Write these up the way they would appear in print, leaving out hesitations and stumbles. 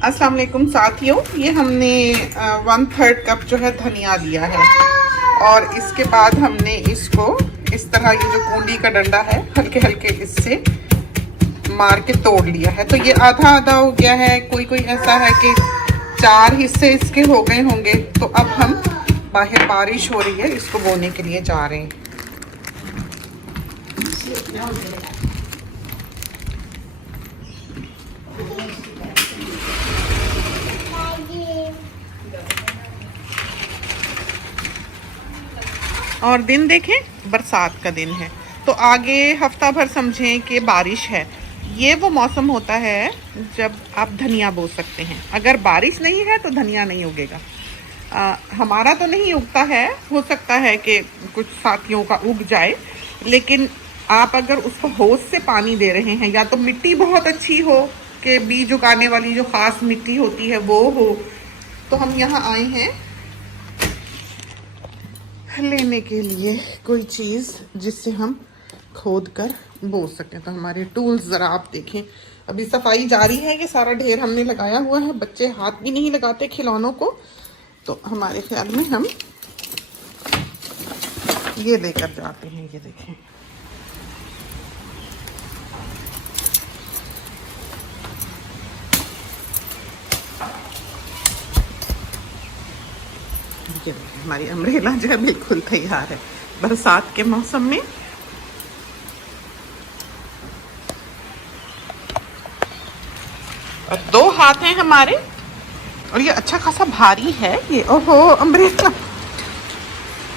अस्सलाम वालेकुम साथियों, ये हमने 1/3 कप जो है धनिया लिया है और इसके बाद हमने इसको इस तरह ये जो कूंडी का डंडा है हल्के हल्के इससे मार के तोड़ लिया है। तो ये आधा आधा हो गया है, कोई कोई ऐसा है कि 4 हिस्से इसके हो गए होंगे। तो अब हम बाहर बारिश हो रही है, इसको बोने के लिए जा रहे हैं। और दिन देखें, बरसात का दिन है, तो आगे हफ्ता भर समझें कि बारिश है। ये वो मौसम होता है जब आप धनिया बो सकते हैं। अगर बारिश नहीं है तो धनिया नहीं उगेगा। हमारा तो नहीं उगता है, हो सकता है कि कुछ साथियों का उग जाए, लेकिन आप अगर उसको होश से पानी दे रहे हैं, या तो मिट्टी बहुत अच्छी हो कि बीज उगाने वाली जो ख़ास मिट्टी होती है वो हो। तो हम यहाँ आए हैं लेने के लिए कोई चीज़ जिससे हम खोद कर बो सकें। तो हमारे टूल्स ज़रा आप देखें। अभी सफाई जारी है, ये सारा ढेर हमने लगाया हुआ है। बच्चे हाथ भी नहीं लगाते खिलौनों को, तो हमारे ख्याल में हम ये लेकर जाते हैं। ये देखें, ये हमारी अम्ब्रेला जो है बिल्कुल तैयार है बरसात के मौसम में। और 2 हाथ हैं हमारे, और ये अच्छा खासा भारी है ये। ओहो, अम्ब्रेला!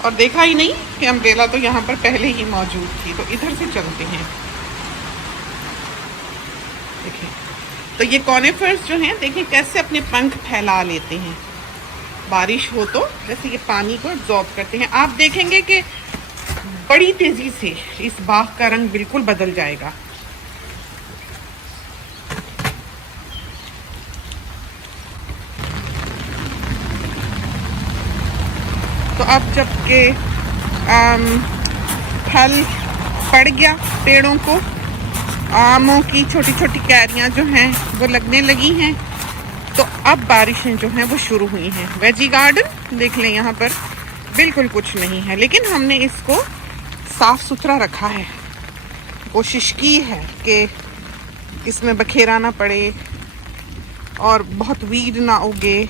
और देखा ही नहीं कि अम्ब्रेला तो यहाँ पर पहले ही मौजूद थी। तो इधर से चलते हैं। देखिए, तो ये कॉनिफर्स जो हैं, देखिए कैसे अपने पंख फैला लेते हैं। बारिश हो तो जैसे ये पानी को एब्जॉर्ब करते हैं। आप देखेंगे कि बड़ी तेजी से इस बाग का रंग बिल्कुल बदल जाएगा। तो अब जबकि फल पड़ गया पेड़ों को, आमों की छोटी छोटी कैरियां जो हैं वो लगने लगी हैं, तो अब बारिशें जो हैं वो शुरू हुई हैं। वेजी गार्डन देख लें, यहाँ पर बिल्कुल कुछ नहीं है, लेकिन हमने इसको साफ़ सुथरा रखा है। कोशिश की है कि इसमें बखेरा ना पड़े और बहुत वीड ना उगे।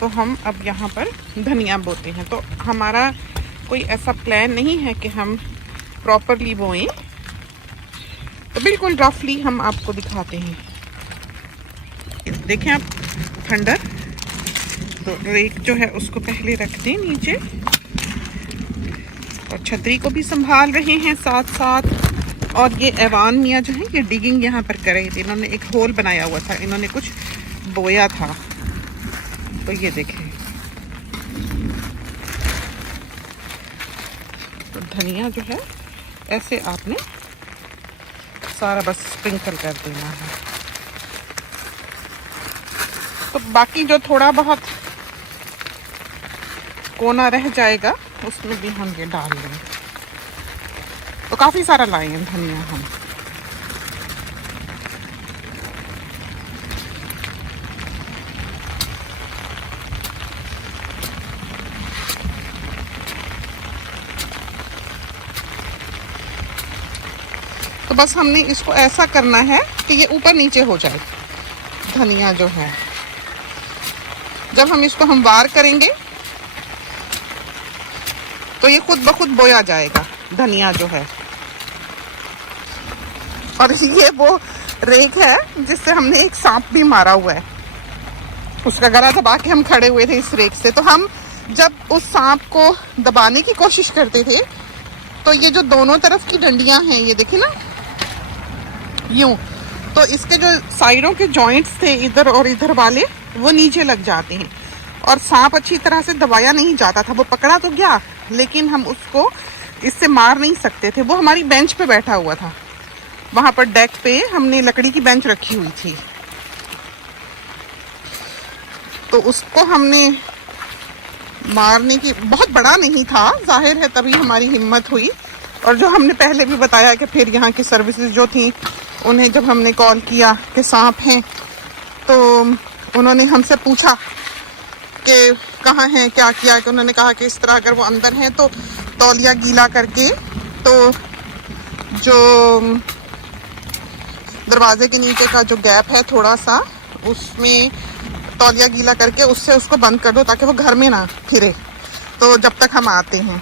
तो हम अब यहाँ पर धनिया बोते हैं। तो हमारा कोई ऐसा प्लान नहीं है कि हम प्रॉपरली बोएं, तो बिल्कुल रफली हम आपको दिखाते हैं। देखें आप, खंडर तो रेक जो है उसको पहले रख दें नीचे, और छतरी को भी संभाल रहे हैं साथ साथ। और ये ऐवान मियाँ जो है ये डिगिंग यहाँ पर कर रहे थे। इन्होंने एक होल बनाया हुआ था, इन्होंने कुछ बोया था। तो ये देखें, तो धनिया जो है ऐसे आपने सारा बस स्प्रिंकल कर देना है। तो बाकी जो थोड़ा बहुत कोना रह जाएगा उसमें भी हम ये डाल लेंगे। तो काफ़ी सारा लाए हैं धनिया हम। तो बस हमने इसको ऐसा करना है कि ये ऊपर नीचे हो जाए धनिया जो है। जब हम इसको हमवार करेंगे तो ये खुद ब खुद बोया जाएगा धनिया जो है। और ये वो रेक है जिससे हमने एक सांप भी मारा हुआ है। उसका गला दबा के हम खड़े हुए थे इस रेक से। तो हम जब उस सांप को दबाने की कोशिश करते थे, तो ये जो दोनों तरफ की डंडियां हैं, ये देखिए ना, यूं, तो इसके जो साइडों के जॉइंट्स थे इधर और इधर वाले, वो नीचे लग जाते हैं। और सांप अच्छी तरह से दबाया नहीं जाता था। वो पकड़ा तो गया, लेकिन हम उसको इससे मार नहीं सकते थे। वो हमारी बेंच पे बैठा हुआ था, वहाँ पर डेक पे हमने लकड़ी की बेंच रखी हुई थी। तो उसको हमने मारने की, बहुत बड़ा नहीं था जाहिर है, तभी हमारी हिम्मत हुई। और जो हमने पहले भी बताया कि फिर यहाँ की सर्विसेज जो थी, उन्हें जब हमने कॉल किया कि सांप हैं, तो उन्होंने हमसे पूछा कि कहाँ हैं, क्या किया। कि उन्होंने कहा कि इस तरह अगर वो अंदर हैं तो तौलिया गीला करके, तो जो दरवाजे के नीचे का जो गैप है थोड़ा सा, उसमें तौलिया गीला करके उससे उसको बंद कर दो ताकि वो घर में ना फिरे, तो जब तक हम आते हैं।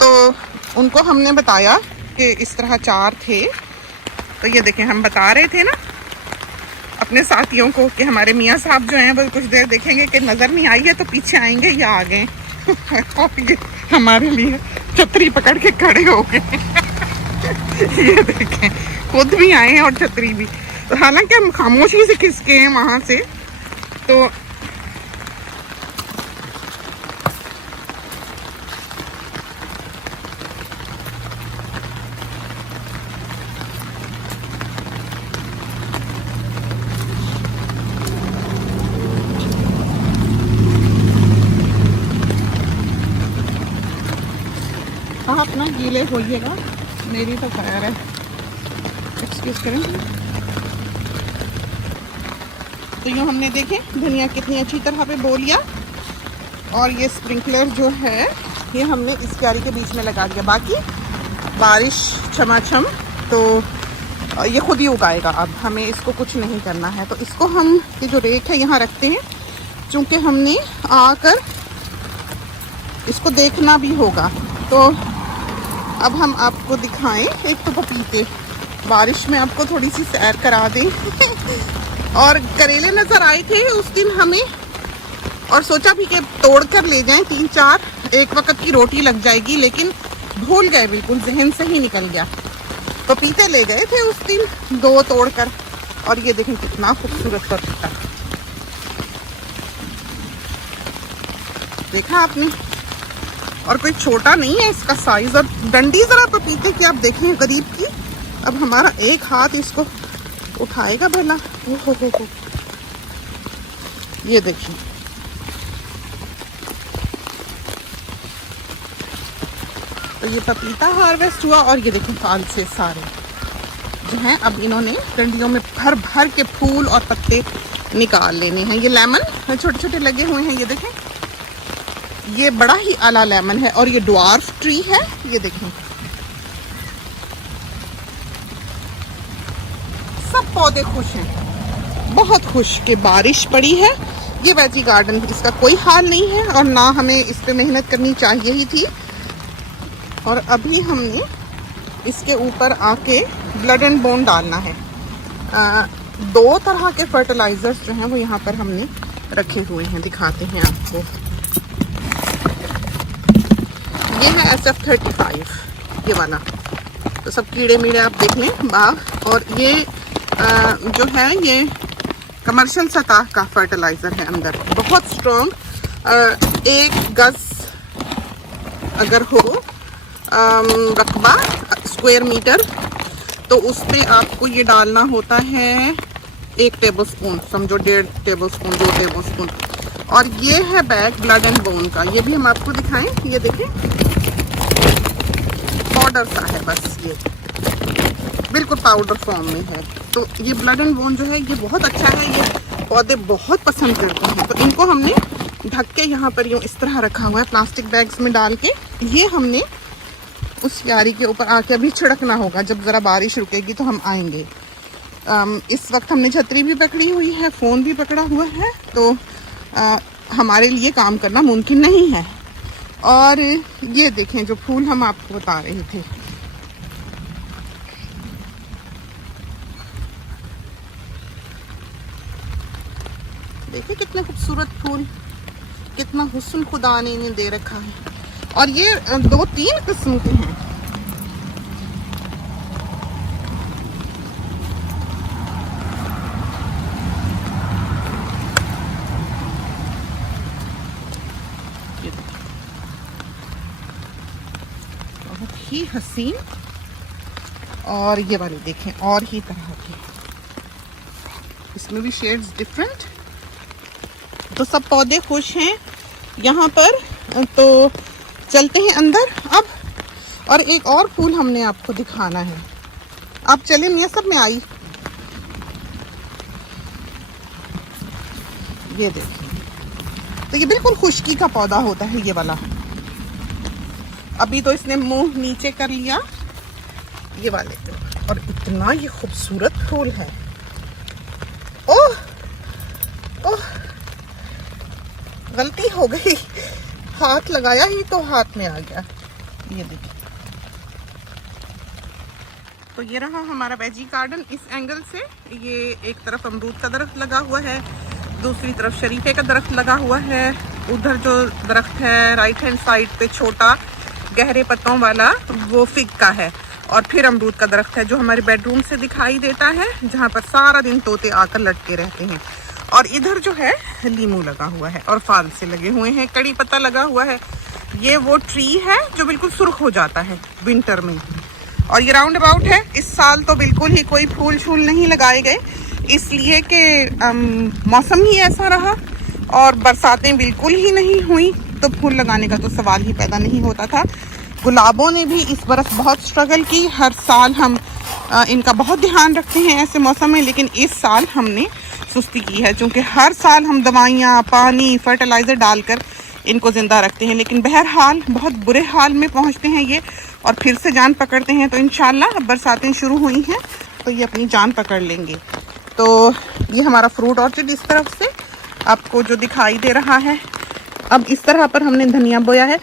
तो उनको हमने बताया कि इस तरह 4 थे। तो ये देखें, हम बता रहे थे ना अपने साथियों को कि हमारे मियाँ साहब जो हैं वो कुछ देर देखेंगे कि नज़र नहीं आई है तो पीछे आएंगे या आ गए। और ये हमारे लिए छतरी पकड़ के खड़े हो गए। ये देखें, खुद भी आए हैं और छतरी भी। तो हालांकि हम खामोशी से खिसके हैं वहाँ से। तो आप ना गीले होइएगा, मेरी तो खैर है, एक्सक्यूज करें। तो यूँ हमने देखे धनिया कितनी अच्छी तरह पे बो लिया, और ये स्प्रिंकलर जो है ये हमने इस क्यारी के बीच में लगा दिया। बाकी बारिश छमाछम तो ये खुद ही उगाएगा, अब हमें इसको कुछ नहीं करना है। तो इसको हम ये जो रेक है यहाँ रखते हैं, चूँकि हमने आकर इसको देखना भी होगा। तो अब हम आपको दिखाएं, एक तो पपीते, बारिश में आपको थोड़ी सी सैर करा दें। और करेले नज़र आए थे उस दिन हमें, और सोचा भी कि तोड़ कर ले जाएं 3-4, एक वक्त की रोटी लग जाएगी, लेकिन भूल गए, बिल्कुल जहन से ही निकल गया। पपीते ले गए थे उस दिन 2 तोड़ कर, और ये देखें कितना खूबसूरत पपीता, देखा आपने। और कोई छोटा नहीं है इसका साइज, और डंडी जरा पपीते की आप देखें करीब की। अब हमारा एक हाथ इसको उठाएगा भला। हो। ये देखिए, तो ये पपीता हार्वेस्ट हुआ, और ये देखिए फाल से सारे जो हैं अब इन्होंने डंडियों में भर भर के फूल और पत्ते निकाल लेने हैं। ये लेमन छोटे छोटे लगे हुए हैं, ये देखें, ये बड़ा ही आला लेमन है, और ये ड्वार्फ ट्री है। ये देखें, सब पौधे खुश हैं, बहुत खुश कि बारिश पड़ी है। ये वेजी गार्डन, इसका कोई हाल नहीं है, और ना हमें इस पे मेहनत करनी चाहिए ही थी। और अभी हमने इसके ऊपर आके ब्लड एंड बोन डालना है। 2 तरह के फर्टिलाइजर्स जो हैं वो यहाँ पर हमने रखे हुए हैं, दिखाते हैं आपको। ये है SF35, ये वाला, तो सब कीड़े मीड़े आप देख लें बाग। और ये जो है ये कमर्शियल सतह का फर्टिलाइज़र है, अंदर बहुत स्ट्रॉन्ग। 1 गज अगर हो रकबा स्क्वायर मीटर, तो उस पर आपको ये डालना होता है 1 टेबलस्पून, समझो 1.5 टेबलस्पून, 2 टेबलस्पून। और ये है बैग ब्लड एंड बोन का, ये भी हम आपको दिखाएं। ये देखें, पाउडर सा है, बस ये बिल्कुल पाउडर फॉर्म में है। तो ये ब्लड एंड बोन जो है ये बहुत अच्छा है, ये पौधे बहुत पसंद करते हैं। तो इनको हमने ढक के यहाँ पर यूँ इस तरह रखा हुआ है, प्लास्टिक बैग्स में डाल के। ये हमने उस क्यारी के ऊपर आके अभी छिड़कना होगा, जब ज़रा बारिश रुकेगी तो हम आएंगे। इस वक्त हमने छतरी भी पकड़ी हुई है, फ़ोन भी पकड़ा हुआ है, तो हमारे लिए काम करना मुमकिन नहीं है। और ये देखें जो फूल हम आपको बता रहे थे, देखिए कितने खूबसूरत फूल, कितना हुस्न खुदा ने इन्हें दे रखा है। और ये 2-3 किस्म के हैं। बहुत ही हसीन, और ये वाले देखें और ही तरह के, इसमें भी शेड्स डिफरेंट। तो सब पौधे खुश हैं यहाँ पर। तो चलते हैं अंदर अब, और एक और फूल हमने आपको दिखाना है। आप चले मियाँ सब में आई, ये देखिए, तो ये बिल्कुल खुश्की का पौधा होता है ये वाला। अभी तो इसने मुंह नीचे कर लिया ये वाले, और इतना ये खूबसूरत फूल है। ओह ओह, गलती हो गई, हाथ लगाया ही तो हाथ में आ गया। ये देखिए, तो ये रहा हमारा वेजी गार्डन इस एंगल से। ये एक तरफ अमरूद का दरख्त लगा हुआ है, दूसरी तरफ शरीफे का दरख्त लगा हुआ है। उधर जो दरख्त है राइट हैंड साइड पे छोटा गहरे पत्तों वाला, वो फिग का है। और फिर अमरूद का दरख्त है जो हमारे बेडरूम से दिखाई देता है, जहाँ पर सारा दिन तोते आकर लटके रहते हैं। और इधर जो है लीमू लगा हुआ है और फाल से लगे हुए हैं, कड़ी पत्ता लगा हुआ है। ये वो ट्री है जो बिल्कुल सुर्ख हो जाता है विंटर में। और ये राउंड अबाउट है। इस साल तो बिल्कुल ही कोई फूल शूल नहीं लगाए गए, इसलिए कि मौसम ही ऐसा रहा और बरसातें बिल्कुल ही नहीं हुई, तो फूल लगाने का तो सवाल ही पैदा नहीं होता था। गुलाबों ने भी इस बरस बहुत स्ट्रगल की। हर साल हम इनका बहुत ध्यान रखते हैं ऐसे मौसम में, लेकिन इस साल हमने सुस्ती की है, क्योंकि हर साल हम दवाइयाँ, पानी, फर्टिलाइज़र डालकर इनको ज़िंदा रखते हैं। लेकिन बहरहाल बहुत बुरे हाल में पहुँचते हैं ये, और फिर से जान पकड़ते हैं। तो इंशाल्लाह अब बरसातें शुरू हुई हैं तो ये अपनी जान पकड़ लेंगे। तो ये हमारा फ्रूट ऑर्चर्ड इस तरफ से आपको जो दिखाई दे रहा है। अब इस तरह पर हमने धनिया बोया है।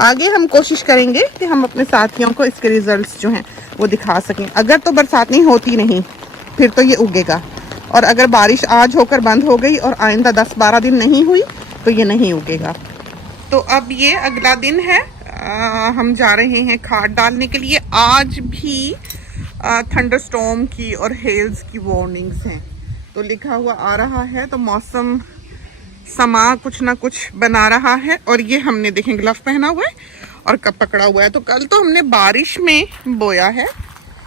आगे हम कोशिश करेंगे कि हम अपने साथियों को इसके रिजल्ट्स जो हैं वो दिखा सकें। अगर तो बरसातें होती नहीं फिर तो ये उगेगा, और अगर बारिश आज होकर बंद हो गई और आइंदा 10-12 दिन नहीं हुई तो ये नहीं उगेगा। तो अब ये अगला दिन है, हम जा रहे हैं खाद डालने के लिए। आज भी थंडरस्टॉर्म की और हेल्स की वार्निंग्स हैं, तो लिखा हुआ आ रहा है। तो मौसम समा कुछ ना कुछ बना रहा है। और ये हमने देखें ग्लव पहना हुआ है और कब पकड़ा हुआ है। तो कल तो हमने बारिश में बोया है,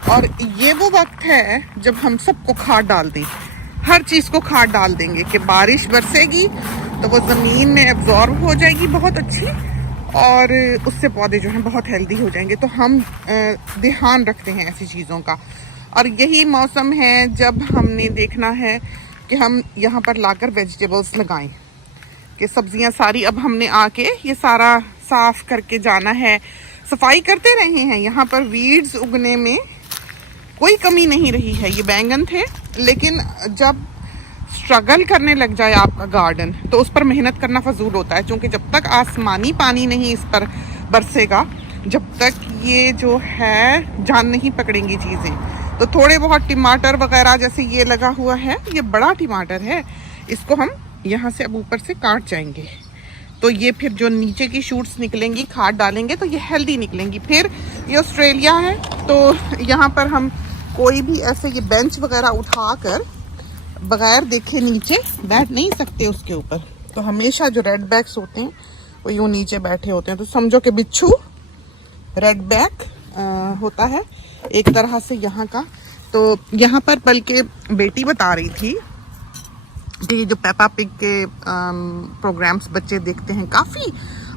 और ये वो वक्त है जब हम सबको खाद डाल दें, हर चीज़ को खाद डाल देंगे कि बारिश बरसेगी तो वो ज़मीन में एब्जॉर्ब हो जाएगी बहुत अच्छी, और उससे पौधे जो हैं बहुत हेल्दी हो जाएंगे। तो हम ध्यान रखते हैं ऐसी चीज़ों का। और यही मौसम है जब हमने देखना है कि हम यहाँ पर लाकर वेजिटेबल्स लगाएं, कि सब्जियाँ सारी अब हमने आके ये सारा साफ़ करके जाना है। सफाई करते रहे हैं, यहाँ पर वीड्स उगने में कोई कमी नहीं रही है। ये बैंगन थे, लेकिन जब स्ट्रगल करने लग जाए आपका गार्डन तो उस पर मेहनत करना फजूल होता है, क्योंकि जब तक आसमानी पानी नहीं इस पर बरसेगा, जब तक ये जो है जान नहीं पकड़ेंगी चीज़ें। तो थोड़े बहुत टमाटर वगैरह जैसे ये लगा हुआ है, ये बड़ा टमाटर है, इसको हम यहाँ से अब ऊपर से काट जाएंगे। तो ये फिर जो नीचे की शूट्स निकलेंगी, खाद डालेंगे तो ये हेल्दी निकलेंगी। फिर ये ऑस्ट्रेलिया है, तो यहाँ पर हम कोई भी ऐसे ये बेंच वगैरह उठाकर बगैर देखे नीचे बैठ नहीं सकते उसके ऊपर। तो हमेशा जो रेड बैक्स होते हैं वो यूँ नीचे बैठे होते हैं। तो समझो कि बिच्छू रेड बैक होता है एक तरह से यहाँ का। तो यहाँ पर बल्कि बेटी बता रही थी कि जो पेपा पिग के प्रोग्राम्स बच्चे देखते हैं काफ़ी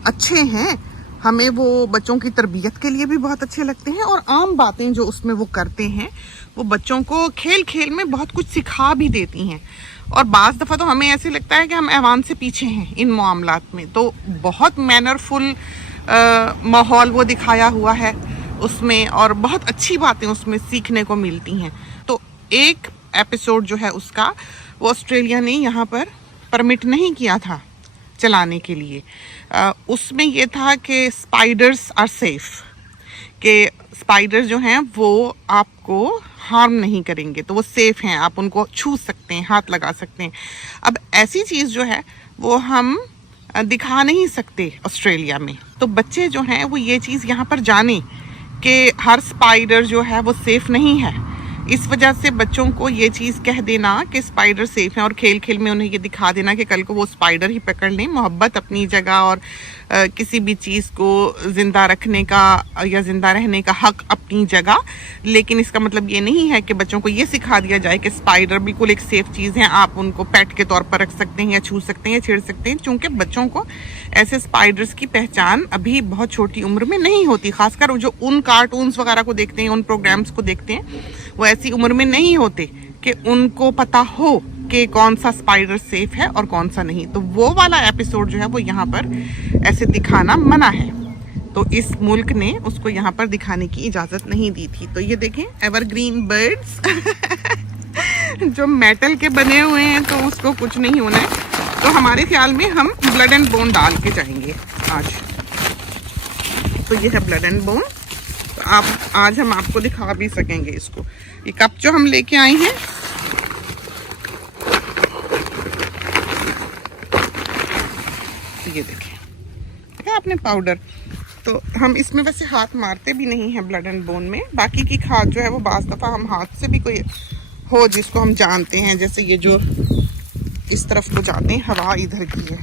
अच्छे हैं, हमें वो बच्चों की तरबियत के लिए भी बहुत अच्छे लगते हैं, और आम बातें जो उसमें वो करते हैं वो बच्चों को खेल खेल में बहुत कुछ सिखा भी देती हैं। और बाज़ दफ़ा तो हमें ऐसे लगता है कि हम ऐवान से पीछे हैं इन मामलात में। तो बहुत मैनरफुल माहौल वो दिखाया हुआ है उसमें, और बहुत अच्छी बातें उसमें सीखने को मिलती हैं। तो एक एपिसोड जो है उसका वो ऑस्ट्रेलिया ने यहाँ पर परमिट नहीं किया था चलाने के लिए। उसमें ये था कि स्पाइडर्स आर सेफ, कि स्पाइडर जो हैं वो आपको हार्म नहीं करेंगे, तो वो सेफ़ हैं, आप उनको छू सकते हैं, हाथ लगा सकते हैं। अब ऐसी चीज़ जो है वो हम दिखा नहीं सकते ऑस्ट्रेलिया में। तो बच्चे जो हैं वो ये चीज़ यहाँ पर जाने कि हर स्पाइडर जो है वो सेफ़ नहीं है। इस वजह से बच्चों को ये चीज़ कह देना कि स्पाइडर सेफ हैं, और खेल खेल में उन्हें ये दिखा देना कि कल को वो स्पाइडर ही पकड़ लें। मोहब्बत अपनी जगह, और किसी भी चीज़ को ज़िंदा रखने का या ज़िंदा रहने का हक अपनी जगह। लेकिन इसका मतलब ये नहीं है कि बच्चों को ये सिखा दिया जाए कि स्पाइडर बिल्कुल एक सेफ़ चीज़ है, आप उनको पेट के तौर पर रख सकते हैं या छू सकते हैं या छेड़ सकते हैं। चूँकि बच्चों को ऐसे स्पाइडर्स की पहचान अभी बहुत छोटी उम्र में नहीं होती। खासकर जो उन कार्टून्स वगैरह को देखते हैं, उन प्रोग्राम्स को देखते हैं, वो ऐसी उम्र में नहीं होते कि उनको पता हो कि कौन सा स्पाइडर सेफ है और कौन सा नहीं। तो वो वाला एपिसोड जो है वो यहाँ पर ऐसे दिखाना मना है, तो इस मुल्क ने उसको यहाँ पर दिखाने की इजाज़त नहीं दी थी। तो ये देखें एवरग्रीन बर्ड्स जो मेटल के बने हुए हैं, तो उसको कुछ नहीं होना है। तो हमारे ख्याल में हम ब्लड एंड बोन डाल के जाएंगे आज। तो ये है ब्लड एंड बोन। तो आज हम आपको दिखा भी सकेंगे इसको। ये कप जो हम लेके आए हैं, ये देखें, देखा आपने पाउडर। तो हम इसमें वैसे हाथ मारते भी नहीं हैं ब्लड एंड बोन में। बाकी की खाद जो है वो बाज़ दफ़ा हम हाथ से भी कोई हो जिसको हम जानते हैं, जैसे ये जो इस तरफ को जाते हैं, हवा इधर की है,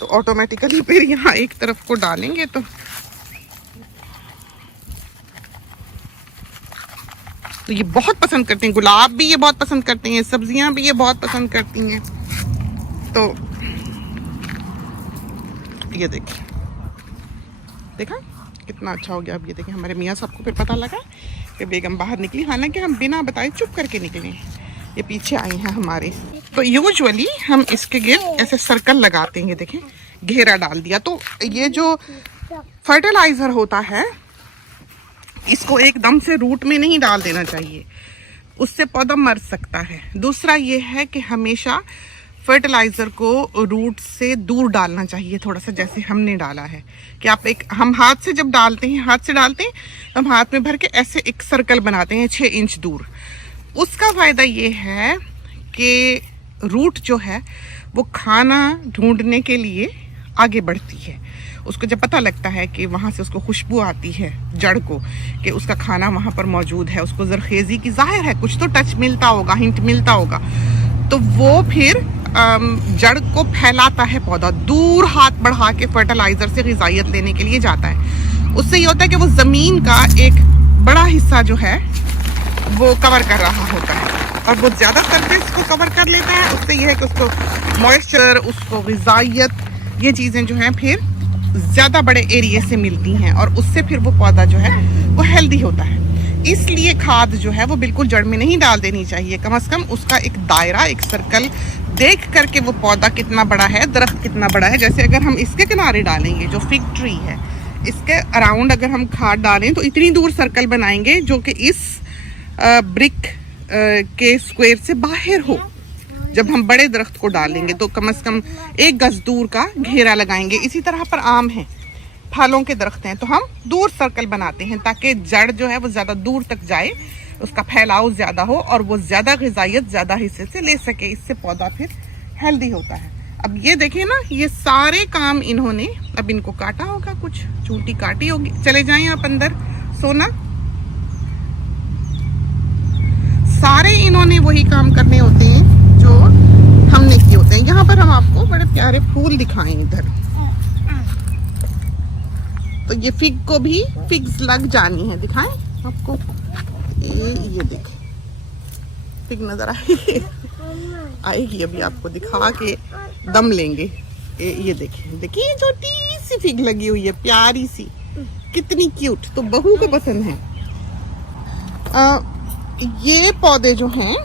तो ऑटोमेटिकली फिर यहाँ एक तरफ को डालेंगे। तो ये बहुत पसंद करते हैं, गुलाब भी ये बहुत पसंद करते हैं, सब्जियां भी ये बहुत पसंद करती हैं। तो ये देखिए, देखा कितना अच्छा हो गया। अब ये देखिए हमारे मियाँ साहब को फिर पता लगा कि बेगम बाहर निकली, हालांकि हम बिना बताए चुप करके निकले। ये पीछे आई हैं हमारे। तो यूजुअली हम इसके गिर्द ऐसे सर्कल लगाते हैं, देखें घेरा डाल दिया। तो ये जो फर्टिलाइजर होता है इसको एकदम से रूट में नहीं डाल देना चाहिए, उससे पौधा मर सकता है। दूसरा ये है कि हमेशा फर्टिलाइज़र को रूट से दूर डालना चाहिए, थोड़ा सा जैसे हमने डाला है कि हम हाथ से जब डालते हैं, हाथ से डालते हैं तो हम हाथ में भर के ऐसे एक सर्कल बनाते हैं 6 इंच दूर। उसका फ़ायदा ये है कि रूट जो है वो खाना ढूंढने के लिए आगे बढ़ती है। उसको जब पता लगता है कि वहाँ से उसको खुशबू आती है जड़ को कि उसका खाना वहाँ पर मौजूद है, उसको ज़रखेज़ी की ज़ाहिर है कुछ तो टच मिलता होगा, हिंट मिलता होगा, तो वो फिर जड़ को फैलाता है। पौधा दूर हाथ बढ़ा के फर्टिलाइज़र से ग़िज़ाइयत लेने के लिए जाता है। उससे ये होता है कि वो ज़मीन का एक बड़ा हिस्सा जो है वो कवर कर रहा होता है और वो ज़्यादा सरफेस को कवर कर लेता है। उससे ये है कि उसको मॉइस्चर, उसको ग़िज़ाइयत, ये चीज़ें जो हैं फिर ज़्यादा बड़े एरिया से मिलती हैं और उससे फिर वो पौधा जो है वो हेल्दी होता है। इसलिए खाद जो है वो बिल्कुल जड़ में नहीं डाल देनी चाहिए, कम से कम उसका एक दायरा, एक सर्कल देख करके वो पौधा कितना बड़ा है, दरख्त कितना बड़ा है। जैसे अगर हम इसके किनारे डालेंगे, जो फिग ट्री है, इसके अराउंड अगर हम खाद डालें तो इतनी दूर सर्कल बनाएंगे जो कि इस ब्रिक के स्क्वायर से बाहर हो। जब हम बड़े दरख्त को डालेंगे तो कम से कम 1 गज दूर का घेरा लगाएंगे। इसी तरह पर आम है, फलों के दरख्त हैं, तो हम दूर सर्कल बनाते हैं ताकि जड़ जो है वो ज़्यादा दूर तक जाए, उसका फैलाव ज़्यादा हो और वो ज़्यादा ग़िज़ाइयत ज़्यादा हिस्से से ले सके। इससे पौधा फिर हेल्दी होता है। अब ये देखें ना, ये सारे काम इन्होंने, अब इनको काटा होगा, कुछ चूंटी काटी होगी। चले जाएं आप अंदर सोना। सारे इन्होंने वही काम करने होते हैं जो हमने किए होते हैं। यहाँ पर हम आपको बड़े प्यारे फूल दिखाएं इधर। तो ये फिग को भी फिग्स लग जानी है, दिखाएं आपको। ये देखें फिग नजर आएगी अभी आपको दिखा के दम लेंगे। ये देखें, देखिए छोटी सी फिग लगी हुई है, प्यारी सी, कितनी क्यूट। तो बहू को पसंद है। ये पौधे जो हैं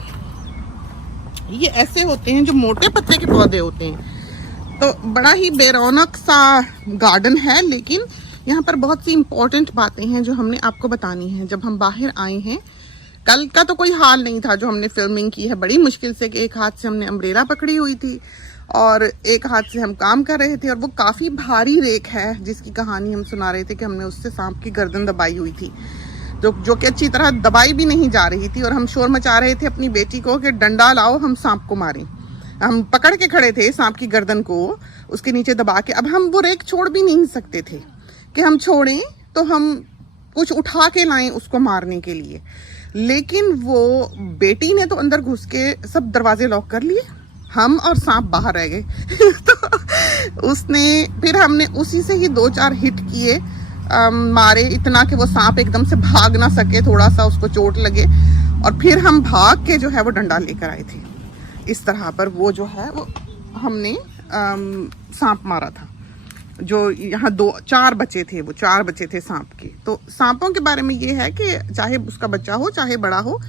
ये ऐसे होते हैं जो मोटे पत्ते के पौधे होते हैं। तो बड़ा ही बेरौनक सा गार्डन है, लेकिन यहाँ पर बहुत सी इम्पोर्टेंट बातें हैं जो हमने आपको बतानी है। जब हम बाहर आए हैं, कल का तो कोई हाल नहीं था जो हमने फिल्मिंग की है, बड़ी मुश्किल से कि एक हाथ से हमने अम्ब्रेला पकड़ी हुई थी और एक हाथ से हम काम कर रहे थे, और वो काफ़ी भारी रेक है जिसकी कहानी हम सुना रहे थे कि हमने उससे सांप की गर्दन दबाई हुई थी, जो कि अच्छी तरह दबाई भी नहीं जा रही थी। और हम शोर मचा रहे थे अपनी बेटी को कि डंडा लाओ, हम सांप को मारें। हम पकड़ के खड़े थे सांप की गर्दन को, उसके नीचे दबा के। अब हम वो रेक छोड़ भी नहीं सकते थे कि हम छोड़ें तो हम कुछ उठा के लाएं उसको मारने के लिए, लेकिन वो बेटी ने तो अंदर घुस के सब दरवाजे लॉक कर लिए, हम और सांप बाहर रह गए। तो उसने फिर हमने उसी से ही 2-4 हिट किए, मारे, इतना कि वो सांप एकदम से भाग ना सके, थोड़ा सा उसको चोट लगे, और फिर हम भाग के जो है वो डंडा लेकर आए थे। इस तरह पर वो जो है वो हमने सांप मारा था। जो यहाँ 4 बच्चे थे, वो 4 बच्चे थे सांप के। तो सांपों के बारे में ये है कि चाहे उसका बच्चा हो चाहे बड़ा हो,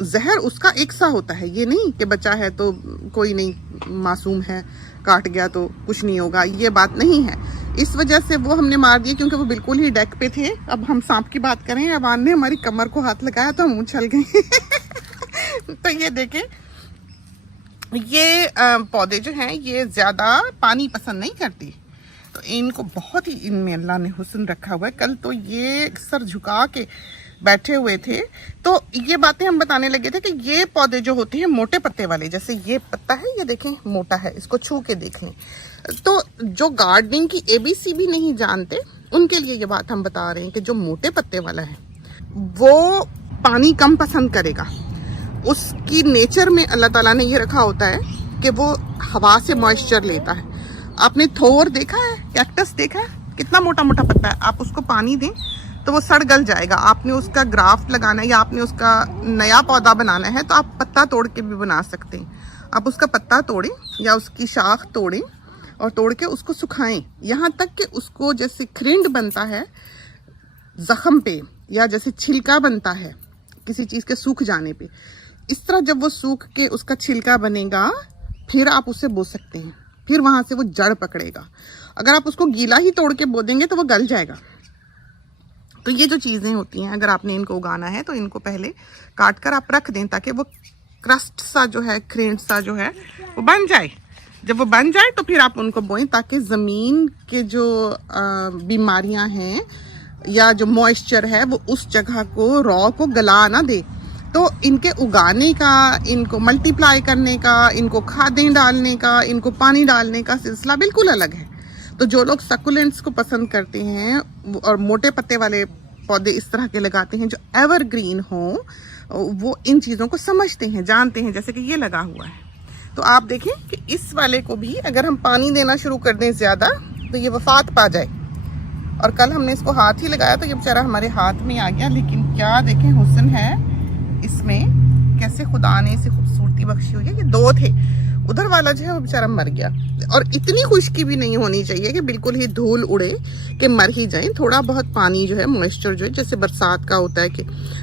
जहर उसका एक सा होता है, ये नहीं कि बच्चा है तो कोई नहीं, मासूम है, काट गया तो कुछ नहीं होगा, ये बात नहीं है। इस वजह से वो हमने मार दिए क्योंकि वो बिल्कुल ही डेक पे थे। अब हम सांप की बात करें, अवान ने हमारी कमर को हाथ लगाया तो हम उछल गए। तो ये देखें, ये पौधे जो हैं ये ज़्यादा पानी पसंद नहीं करती, तो इनको बहुत ही, इनमें अल्लाह ने हुस्न रखा हुआ है। कल तो ये सर झुका के बैठे हुए थे, तो ये बातें हम बताने लगे थे कि ये पौधे जो होते हैं मोटे पत्ते वाले, जैसे ये पत्ता है, ये देखें मोटा है, इसको छू के देखें। तो जो गार्डनिंग की ABC भी नहीं जानते उनके लिए ये बात हम बता रहे हैं कि जो मोटे पत्ते वाला है वो पानी कम पसंद करेगा। उसकी नेचर में अल्लाह ताला ने ये रखा होता है कि वो हवा से मॉइस्चर लेता है। आपने थोर देखा है, कैक्टस देखा है, कितना मोटा मोटा पत्ता है, आप उसको पानी दें तो वो सड़ गल जाएगा। आपने उसका ग्राफ्ट लगाना है या आपने उसका नया पौधा बनाना है तो आप पत्ता तोड़ के भी बना सकते हैं। आप उसका पत्ता तोड़ें या उसकी शाख तोड़ें और तोड़ के उसको सुखाएं, यहाँ तक कि उसको जैसे खरिंड बनता है जख्म पे, या जैसे छिलका बनता है किसी चीज़ के सूख जाने पे, इस तरह जब वो सूख के उसका छिलका बनेगा फिर आप उसे बो सकते हैं, फिर वहाँ से वो जड़ पकड़ेगा। अगर आप उसको गीला ही तोड़ के बो देंगे तो वो गल जाएगा। तो ये जो चीज़ें होती हैं, अगर आपने इनको उगाना है तो इनको पहले काट कर आप रख दें ताकि वो क्रस्ट सा जो है, खरिंड सा जो है वो बन जाए। जब वो बन जाए तो फिर आप उनको बोएं ताकि ज़मीन के जो बीमारियां हैं या जो मॉइस्चर है वो उस जगह को, रॉ को गला ना दे। तो इनके उगाने का, इनको मल्टीप्लाई करने का, इनको खादें डालने का, इनको पानी डालने का सिलसिला बिल्कुल अलग है। तो जो लोग सकुलेंट्स को पसंद करते हैं और मोटे पत्ते वाले पौधे इस तरह के लगाते हैं जो एवरग्रीन हो, वो इन चीज़ों को समझते हैं, जानते हैं। जैसे कि ये लगा हुआ है, तो आप देखें कि इस वाले को भी अगर हम पानी देना शुरू कर दें ज़्यादा तो ये वफात पा जाए। और कल हमने इसको हाथ ही लगाया तो ये बेचारा हमारे हाथ में आ गया, लेकिन क्या देखें हुस्न है इसमें, कैसे खुदा ने इसे खूबसूरती बख्शी हुई है। ये दो थे, उधर वाला जो है वो बेचारा मर गया। और इतनी खुश्की भी नहीं होनी चाहिए कि बिल्कुल ही धूल उड़े कि मर ही जाए। थोड़ा बहुत पानी जो है, मॉइस्चर जो है, जैसे बरसात का होता है कि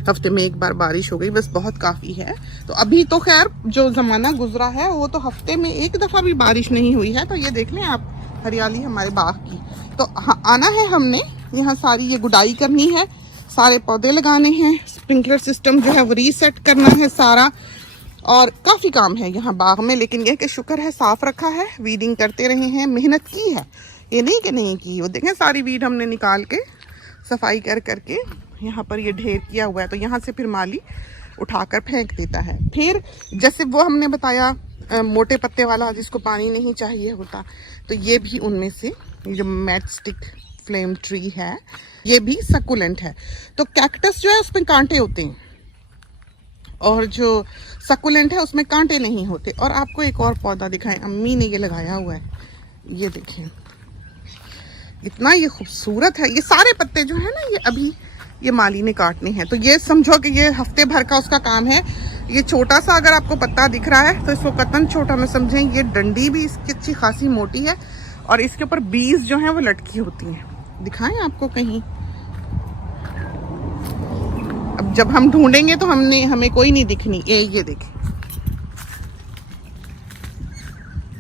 हफ्ते में एक बार बारिश हो गई बस बहुत काफ़ी है। तो अभी तो खैर जो ज़माना गुजरा है वो तो हफ्ते में एक दफ़ा भी बारिश नहीं हुई है। तो ये देख लें आप हरियाली हमारे बाग की। तो आना है हमने, यहाँ सारी ये गुडाई करनी है, सारे पौधे लगाने हैं, स्प्रिंकलर सिस्टम जो है वो रीसेट करना है सारा, और काफ़ी काम है यहाँ बाग में। लेकिन यह कि शुक्र है साफ रखा है, वीडिंग करते रहे हैं, मेहनत की है, ये नहीं कि नहीं की। वो देखें सारी वीड हमने निकाल के सफाई कर करके यहाँ पर ये ढेर किया हुआ है। तो यहाँ से फिर माली उठाकर फेंक देता है। फिर जैसे वो हमने बताया मोटे पत्ते वाला जिसको पानी नहीं चाहिए होता, तो ये भी उनमें से, ये जो मैटस्टिक फ्लेम ट्री है ये भी सकुलेंट है। तो कैक्टस जो है उसमें कांटे होते हैं और जो सकुलेंट है उसमें कांटे नहीं होते। और आपको एक और पौधा दिखाएं, अम्मी ने ये लगाया हुआ है, ये देखें इतना ये खूबसूरत है। ये सारे पत्ते जो है ना ये अभी ये माली ने काटने हैं। तो ये समझो कि ये हफ्ते भर का उसका काम है। ये छोटा सा अगर आपको पत्ता दिख रहा है तो इसको कतन छोटा में समझें। ये डंडी भी इसकी अच्छी खासी मोटी है और इसके ऊपर बीज जो हैं वो लटकी होती हैं। दिखाएं आपको कहीं, अब जब हम ढूंढेंगे तो हमें कोई नहीं दिखनी। ये देखें,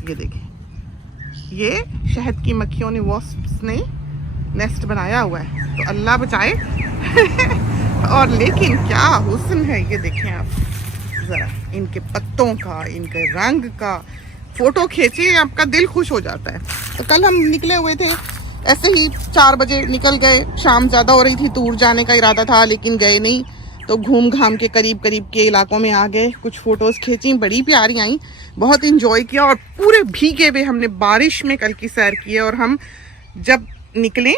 ये देखें, ये शहद की मक्खियों ने, वॉस्प्स ने नेस्ट बनाया हुआ है। तो अल्लाह बचाए। और लेकिन क्या हुस्न है, ये देखें आप ज़रा इनके पत्तों का, इनके रंग का फ़ोटो खींचे आपका दिल खुश हो जाता है। तो कल हम निकले हुए थे ऐसे ही 4 बजे निकल गए, शाम ज़्यादा हो रही थी, टूर जाने का इरादा था लेकिन गए नहीं। तो घूम घाम के करीब करीब के इलाकों में आ गए, कुछ फ़ोटोज़ खींची, बड़ी प्यारी आई, बहुत इंजॉय किया। और पूरे भीगे हुए हमने बारिश में कल की सैर की है। और हम जब निकले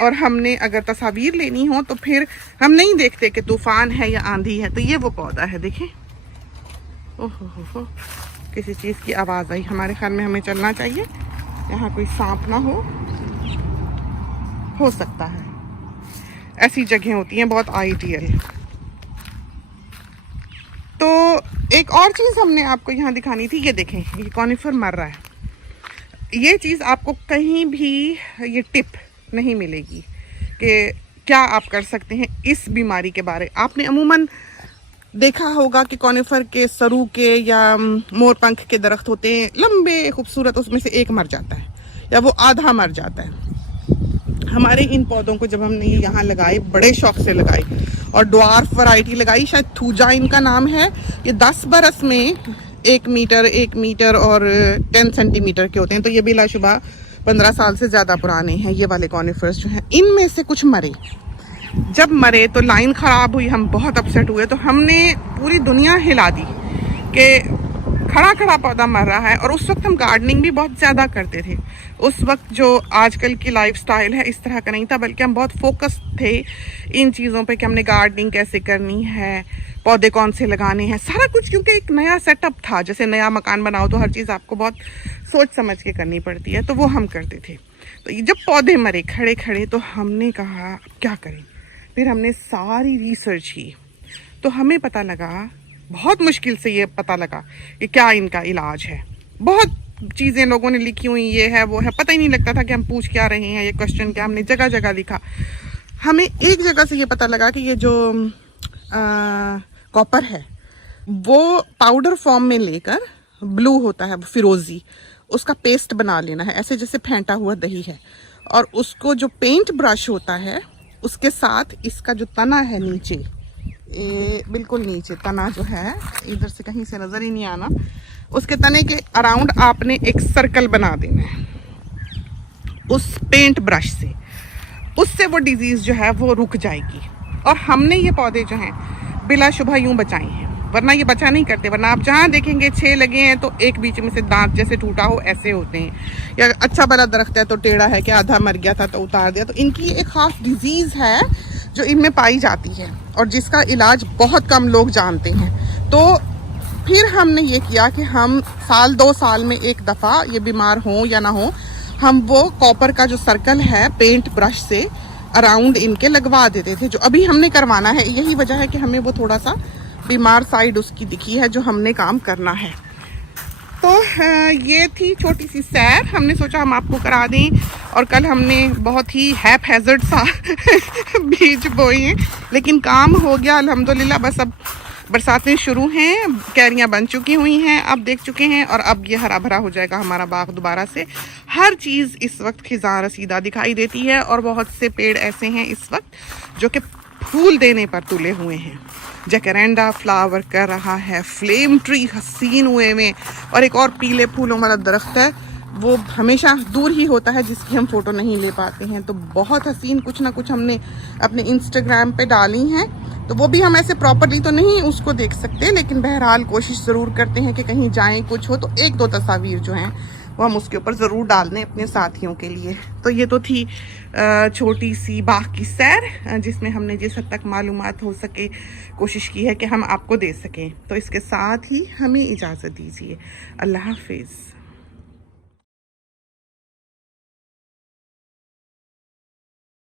और हमने अगर तस्वीर लेनी हो तो फिर हम नहीं देखते कि तूफ़ान है या आंधी है। तो ये वो पौधा है, देखें, ओहो हो, किसी चीज़ की आवाज़ आई। हमारे ख्याल में हमें चलना चाहिए, यहाँ कोई सांप ना हो सकता है। ऐसी जगह होती हैं बहुत आइडियल। तो एक और चीज़ हमने आपको यहाँ दिखानी थी, ये देखें, ये कॉनिफर मर रहा है। ये चीज़ आपको कहीं भी ये टिप नहीं मिलेगी कि क्या आप कर सकते हैं इस बीमारी के बारे। आपने अमूमन देखा होगा कि कॉनिफर के सरू के या मोरपंख के दरख्त होते हैं लंबे खूबसूरत, उसमें से एक मर जाता है या वो आधा मर जाता है। हमारे इन पौधों को जब हमने यहाँ लगाए, बड़े शौक से लगाई और ड्वार्फ वैरायटी लगाई, शायद थूजा इनका नाम है। ये 10 बरस में 1 मीटर और 10 सेंटीमीटर के होते हैं। तो ये बिलाशुबा 15 साल से ज़्यादा पुराने हैं ये वाले कॉनिफर्स जो हैं। इनमें से कुछ मरे, जब मरे तो लाइन ख़राब हुई, हम बहुत अपसेट हुए। तो हमने पूरी दुनिया हिला दी कि खड़ा खड़ा पौधा मर रहा है। और उस वक्त हम गार्डनिंग भी बहुत ज़्यादा करते थे। उस वक्त जो आजकल की लाइफस्टाइल है इस तरह का नहीं था, बल्कि हम बहुत फोकस थे इन चीज़ों पे कि हमने गार्डनिंग कैसे करनी है, पौधे कौन से लगाने हैं, सारा कुछ। क्योंकि एक नया सेटअप था, जैसे नया मकान बनाओ तो हर चीज़ आपको बहुत सोच समझ के करनी पड़ती है, तो वो हम करते थे। तो ये जब पौधे मरे खड़े खड़े तो हमने कहा अब क्या करें। फिर हमने सारी रिसर्च की तो हमें पता लगा, बहुत मुश्किल से ये पता लगा कि क्या इनका इलाज है। बहुत चीज़ें लोगों ने लिखी हुई, ये है वो है, पता ही नहीं लगता था कि हम पूछ क्या रहे हैं, ये क्वेश्चन क्या। हमने जगह जगह लिखा। हमें एक जगह से ये पता लगा कि ये जो कॉपर है वो पाउडर फॉर्म में लेकर, ब्लू होता है फिरोजी, उसका पेस्ट बना लेना है, ऐसे जैसे फेंटा हुआ दही है। और उसको जो पेंट ब्रश होता है उसके साथ इसका जो तना है नीचे, ये बिल्कुल नीचे तना जो है, इधर से कहीं से नज़र ही नहीं आना, उसके तने के अराउंड आपने एक सर्कल बना देना है उस पेंट ब्रश से। उससे वो डिजीज़ जो है वो रुक जाएगी। और हमने ये पौधे जो हैं बिलाशुबा यूं बचाए हैं, वरना ये बचा नहीं करते। वरना आप जहाँ देखेंगे 6 लगे हैं तो एक बीच में से दांत जैसे टूटा हो ऐसे होते हैं। या अच्छा भला दरख्त है तो टेढ़ा है कि आधा मर गया था तो उतार दिया। तो इनकी एक खास डिजीज़ है जो इनमें पाई जाती है और जिसका इलाज बहुत कम लोग जानते हैं। तो फिर हमने ये किया कि हम साल 2 साल में एक दफ़ा, ये बीमार हो या ना हो, हम वो कॉपर का जो सर्कल है पेंट ब्रश से अराउंड इनके लगवा देते थे। जो अभी हमने करवाना है, यही वजह है कि हमें वो थोड़ा सा बीमार साइड उसकी दिखी है जो हमने काम करना है। तो ये थी छोटी सी सैर, हमने सोचा हम आपको करा दें। और कल हमने बहुत ही हैज़र्ड सा बीज बोए हैं, लेकिन काम हो गया अल्हम्दुलिल्लाह। बस अब बरसातें शुरू हैं, कैरियाँ बन चुकी हुई हैं, अब देख चुके हैं, और अब ये हरा भरा हो जाएगा हमारा बाग दोबारा से। हर चीज़ इस वक्त खिज़ां रसीदा दिखाई देती है और बहुत से पेड़ ऐसे हैं इस वक्त जो कि फूल देने पर तुले हुए हैं। जैकरेंडा फ्लावर कर रहा है, फ्लेम ट्री हसीन हुए में, और एक और पीले फूलों वाला दरख्त है, वो हमेशा दूर ही होता है जिसकी हम फ़ोटो नहीं ले पाते हैं। तो बहुत हसीन कुछ ना कुछ हमने अपने इंस्टाग्राम पे डाली हैं, तो वो भी हम ऐसे प्रॉपरली तो नहीं उसको देख सकते, लेकिन बहरहाल कोशिश ज़रूर करते हैं कि कहीं जाएं कुछ हो तो 1-2 तस्वीर जो हैं वो हम उसके ऊपर ज़रूर डाल दें अपने साथियों के लिए। तो ये तो थी छोटी सी बाग की सैर, जिसमें हमने जिस हद तक मालूमात हो सके कोशिश की है कि हम आपको दे सकें। तो इसके साथ ही हमें इजाज़त दीजिए। अल्लाह हाफिज़।